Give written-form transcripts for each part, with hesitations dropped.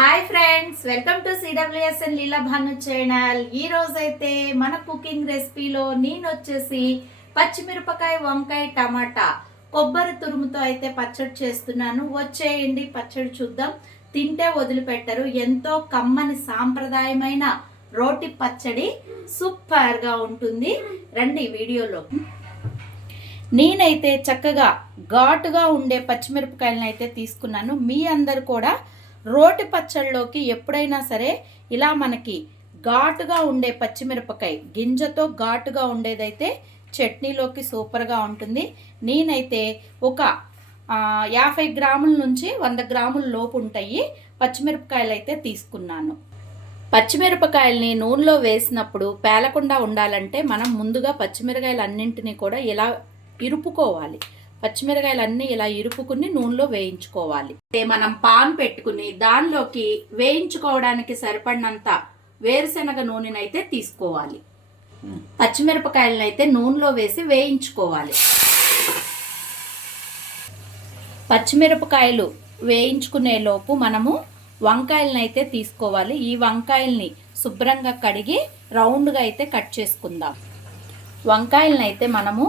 Hi friends, welcome to CWSN Leela Bhanu channel. ఈ రోజైతే మన కుకింగ్ రెసిపీలో నేను వచ్చేసి పచ్చిమిరపకాయ, వంకాయ, టమాటా, కొబ్బరి తురుముతో అయితే పచ్చడి చేస్తున్నాను. వచ్చేయండి పచ్చడి చూద్దాం. తింటే వదిలిపెట్టరు. ఎంతో కమ్మని సాంప్రదాయమైన రోటి పచ్చడి సూపర్గా ఉంటుంది. రండి వీడియోలో. నేనైతే చక్కగా ఘాటుగా ఉండే పచ్చిమిరపకాయలను అయితే తీసుకున్నాను. మీ అందరు కూడా రోటి పచ్చళ్ళలోకి ఎప్పుడైనా సరే ఇలా మనకి ఘాటుగా ఉండే పచ్చిమిరపకాయ గింజతో ఘాటుగా ఉండేదైతే చట్నీలోకి సూపర్గా ఉంటుంది. నేనైతే ఒక 50 గ్రాముల నుంచి 100 గ్రాముల లోపు ఉంటాయి పచ్చిమిరపకాయలు అయితే తీసుకున్నాను. పచ్చిమిరపకాయల్ని నూనెలో వేసినప్పుడు పేలకుండా ఉండాలంటే మనం ముందుగా పచ్చిమిరకాయలు అన్నింటినీ కూడా ఇలా ఇరుపుకోవాలి. పచ్చిమిరకాయలన్నీ ఇలా ఇరుపుకుని నూనెలో వేయించుకోవాలి. మనం పాన్ పెట్టుకుని దానిలోకి వేయించుకోవడానికి సరిపడినంత వేరుశనగ నూనెనైతే తీసుకోవాలి. పచ్చిమిరపకాయలను అయితే నూనెలో వేసి వేయించుకోవాలి. పచ్చిమిరపకాయలు వేయించుకునే లోపు మనము వంకాయలను అయితే తీసుకోవాలి. ఈ వంకాయల్ని శుభ్రంగా కడిగి రౌండ్గా అయితే కట్ చేసుకుందాం. వంకాయలను అయితే మనము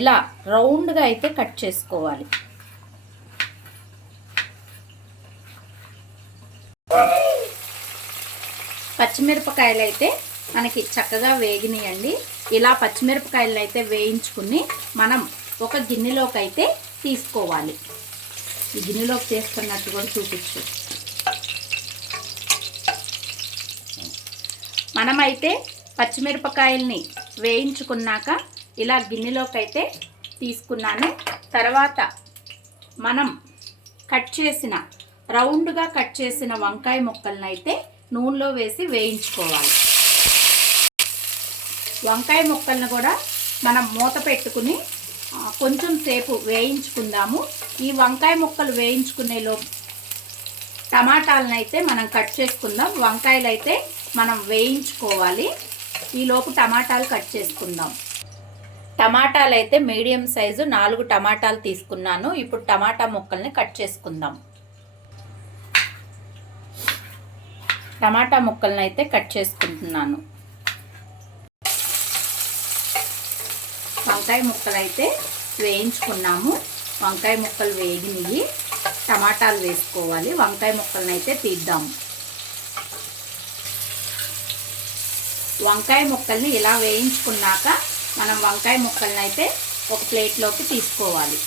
ఇలా రౌండ్గా అయితే కట్ చేసుకోవాలి. పచ్చిమిరపకాయలు అయితే మనకి చక్కగా వేగినాయండి. ఇలా పచ్చిమిరపకాయలు అయితే వేయించుకుని మనం ఒక గిన్నెలోకి అయితే తీసుకోవాలి. ఈ గిన్నెలోకి తీసుకున్నట్టు కూడా చూపించు. మనమైతే పచ్చిమిరపకాయల్ని వేయించుకున్నాక ఇలా గిన్నెలోకి అయితే తీసుకున్నాను. తర్వాత మనం రౌండ్గా కట్ చేసిన వంకాయ ముక్కలను అయితే నూనెలో వేసి వేయించుకోవాలి. వంకాయ ముక్కలను కూడా మనం మూత పెట్టుకుని కొంచెం సేపు వేయించుకుందాము. ఈ వంకాయ ముక్కలు వేయించుకునేలో టమాటాలను అయితే మనం కట్ చేసుకుందాం. వంకాయలు అయితే మనం వేయించుకోవాలి. ఈలోపు టమాటాలు కట్ చేసుకుందాం. టమాటాలు అయితే మీడియం సైజు 4 టమాటాలు తీసుకున్నాను. ఇప్పుడు టమాటా ముక్కల్ని కట్ చేసుకుందాం. టమాటా ముక్కల్ని అయితే కట్ చేసుకుంటున్నాను. వంకాయ ముక్కలు అయితే వేయించుకున్నాము. వంకాయ ముక్కలు వేగినవి. టమాటాలు వేసుకోవాలి. వంకాయ ముక్కల్ని అయితే తీద్దాము. వంకాయ ముక్కల్ని ఇలా వేయించుకున్నాక మనం వంకాయ ముక్కల్ని అయితే ఒక ప్లేట్లోకి తీసుకోవాలి.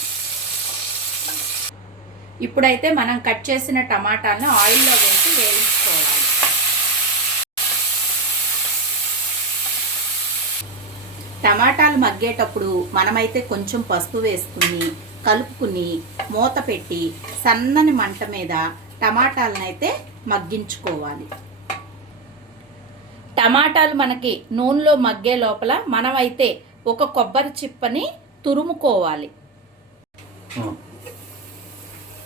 ఇప్పుడైతే మనం కట్ చేసిన టమాటాలను ఆయిల్లో వేసి వేయించుకోవాలి. టమాటాలు మగ్గేటప్పుడు మనమైతే కొంచెం పసుపు వేసుకుని కలుపుకుని మూత పెట్టి సన్నని మంట మీద టమాటాలను అయితే మగ్గించుకోవాలి. టమాటాలు మనకి నూనెలో మగ్గే లోపల మనమైతే ఒక కొబ్బరి చిప్పని తురుముకోవాలి.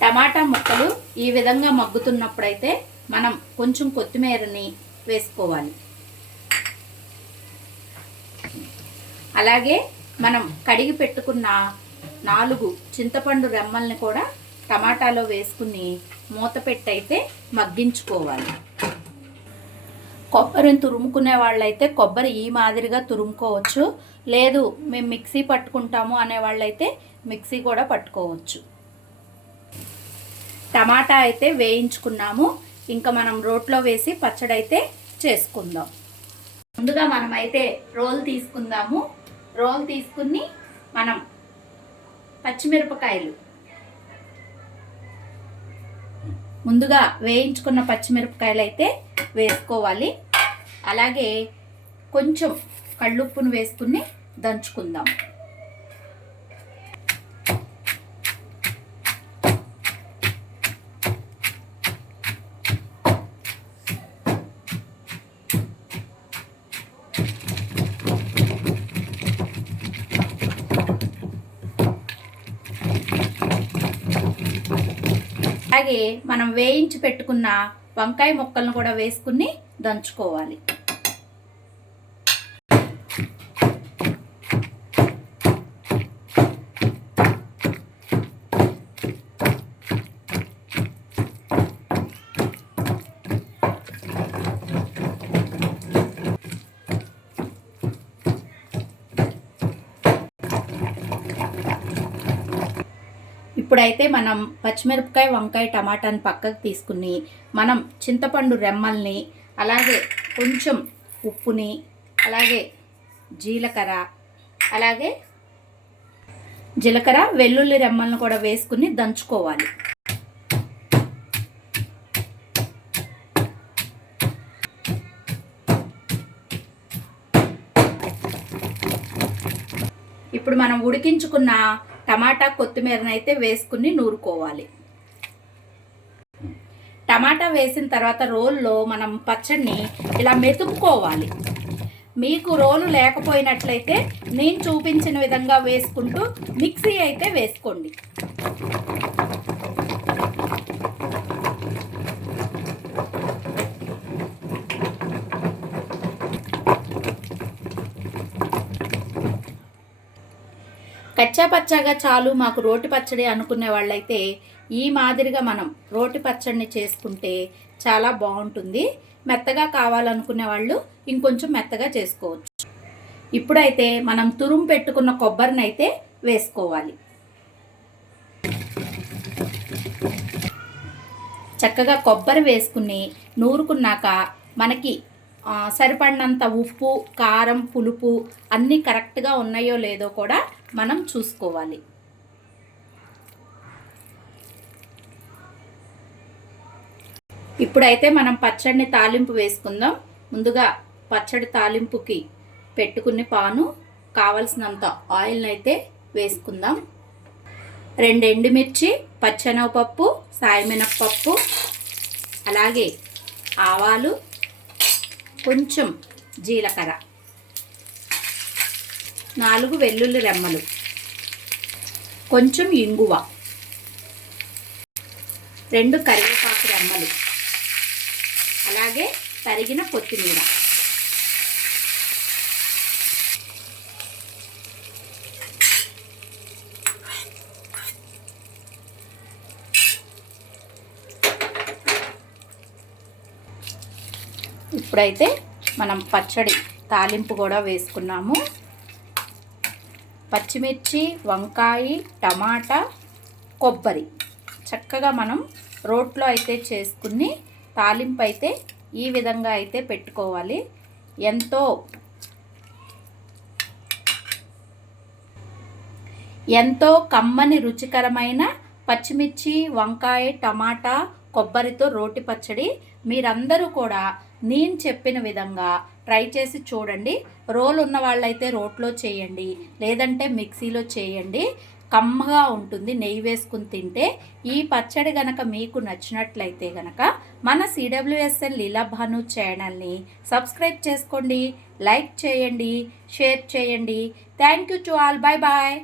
టమాటా ముక్కలు ఈ విధంగా మగ్గుతున్నప్పుడైతే మనం కొంచెం కొత్తిమీరని వేసుకోవాలి. అలాగే మనం కడిగి పెట్టుకున్న 4 చింతపండు రెమ్మల్ని కూడా టమాటాలో వేసుకుని మూత పెట్టి అయితే మగ్గించుకోవాలి. కొబ్బరిని తురుముకునే వాళ్ళైతే కొబ్బరి ఈ మాదిరిగా తురుముకోవచ్చు. లేదు మేము మిక్సీ పట్టుకుంటాము అనే వాళ్ళైతే మిక్సీ కూడా పట్టుకోవచ్చు. టమాటా అయితే వేయించుకున్నాము. ఇంకా మనం రోట్లో వేసి పచ్చడి అయితే చేసుకుందాం. ముందుగా మనమైతే రోల్ తీసుకుందాము. రోల్ తీసుకుని మనం పచ్చిమిరపకాయలు ముందుగా వేయించుకున్న పచ్చిమిరపకాయలు అయితే వేసుకోవాలి. అలాగే కొంచెం కళ్ళుప్పును వేసుకుని దంచుకుందాం. అలాగే మనం వేయించి పెట్టుకున్న వంకాయ ముక్కలను కూడా వేసుకుని దంచుకోవాలి. ఇప్పుడైతే మనం పచ్చిమిరపకాయ, వంకాయ, టమాటాని పక్కకు తీసుకుని మనం చింతపండు రెమ్మల్ని, అలాగే కొంచెం ఉప్పుని, అలాగే జీలకర్ర వెల్లుల్లి రెమ్మలను కూడా వేసుకుని దంచుకోవాలి. ఇప్పుడు మనం ఉడికించుకున్న టమాటా, కొత్తిమీరని అయితే వేసుకుని నూరుకోవాలి. టమాటా వేసిన తర్వాత రోల్లో మనం పచ్చడిని ఇలా మెతుక్కోవాలి. మీకు రోలు లేకపోయినట్లయితే నేను చూపించిన విధంగా వేసుకుంటూ మిక్సీ అయితే వేసుకోండి. కచ్చా పచ్చాగా చాలు మాకు రోటి పచ్చడి అనుకునే వాళ్ళైతే ఈ మాదిరిగా మనం రోటి పచ్చడిని చేసుకుంటే చాలా బాగుంటుంది. మెత్తగా కావాలనుకునే వాళ్ళు ఇంకొంచెం మెత్తగా చేసుకోవచ్చు. ఇప్పుడైతే మనం తురుము పెట్టుకున్న కొబ్బరిని అయితే వేసుకోవాలి. చక్కగా కొబ్బరి వేసుకుని నూరుకున్నాక మనకి సరిపడినంత ఉప్పు, కారం, పులుపు అన్నీ కరెక్ట్గా ఉన్నాయో లేదో కూడా మనం చూసుకోవాలి. ఇప్పుడైతే మనం పచ్చడిని తాలింపు వేసుకుందాం. ముందుగా పచ్చడి తాలింపుకి పెట్టుకుని పాను కావలసినంత ఆయిల్ని అయితే వేసుకుందాం. 2 ఎండుమిర్చి, పచ్చెనగపప్పు, సాయమినపప్పు, అలాగే ఆవాలు, కొంచెం జీలకర్ర, 4 వెల్లుల్లి రెమ్మలు, కొంచెం ఇంగువ, 2 కరివేపాకు రెమ్మలు, అలాగే తరిగిన కొత్తిమీర. ఇప్పుడైతే మనం పచ్చడి తాలింపు కూడా వేసుకున్నాము. పచ్చిమిర్చి, వంకాయ, టమాటా, కొబ్బరి చక్కగా మనం రోట్లో అయితే చేసుకుని తాలింపు అయితే ఈ విధంగా అయితే పెట్టుకోవాలి. ఎంతో కమ్మని రుచికరమైన పచ్చిమిర్చి, వంకాయ, టమాటా, కొబ్బరితో రోటి పచ్చడి మీరందరూ కూడా నేను చెప్పిన విధంగా ట్రై చేసి చూడండి. రోలు ఉన్న వాళ్ళైతే రోట్లో చేయండి, లేదంటే మిక్సీలో చేయండి. కమ్మగా ఉంటుంది నెయ్యి వేసుకుని తింటే. ఈ పచ్చడి గనక మీకు నచ్చినట్లయితే గనక మన CWSN లీలా భాను ఛానల్ని సబ్స్క్రైబ్ చేసుకోండి, లైక్ చేయండి, షేర్ చేయండి. Thank you to all. Bye bye.